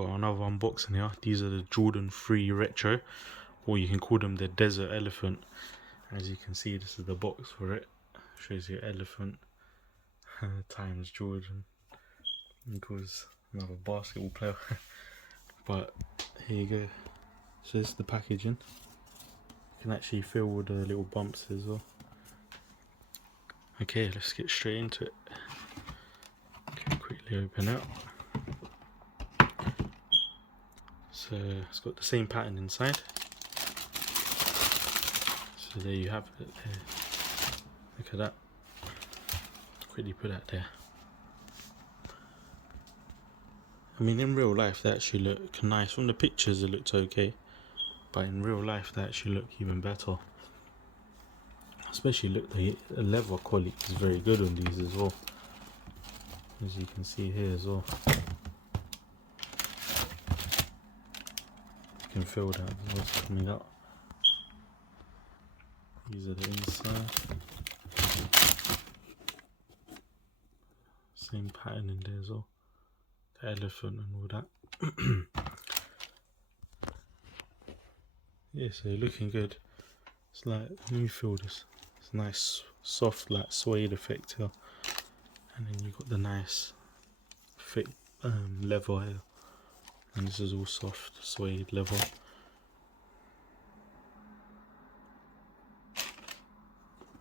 got another unboxing here. These are the Jordan 3 Retro, or you can call them the Desert Elephant. As you can see, this is the box for it. Shows you elephant times Jordan equals another basketball player. But here you go. So this is the packaging. You can actually feel all the little bumps as well. Okay, let's get straight into it. Okay, quickly open it. So it's got the same pattern inside. So there you have it there. Look at that. Quickly put that there. I mean, in real life they actually look nice. From the pictures it looked okay, but in real life they actually look even better. Especially look, the leather quality is very good on these as well, as you can see here as well. You can feel that what's coming up. These are the inside. Same pattern in there as well. The elephant and all that. Yeah, so looking good. It's like, let me feel this. It's nice, soft, like suede effect here. And then you got the nice, thick leather here. And this is all soft, suede leather.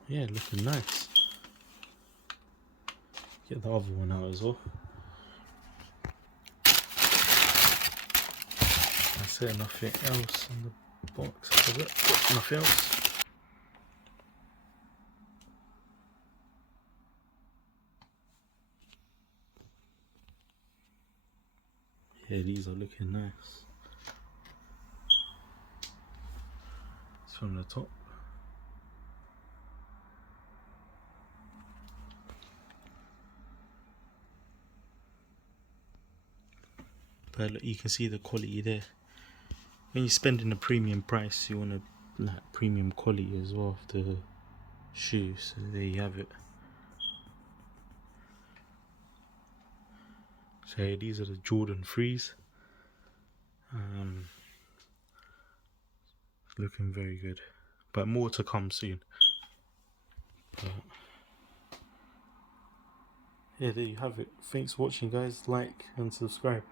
Yeah, looking nice. Get the other one out as well. That's it, nothing else in the box. That's it, nothing else. Yeah, these are looking nice. It's from the top. But look, you can see the quality there. When you're spending a premium price, you want a like premium quality as well of the shoe. So there you have it. So these are the Jordan 3s. Looking very good, but more to come soon. But yeah, there you have it. Thanks for watching, guys. Like and subscribe.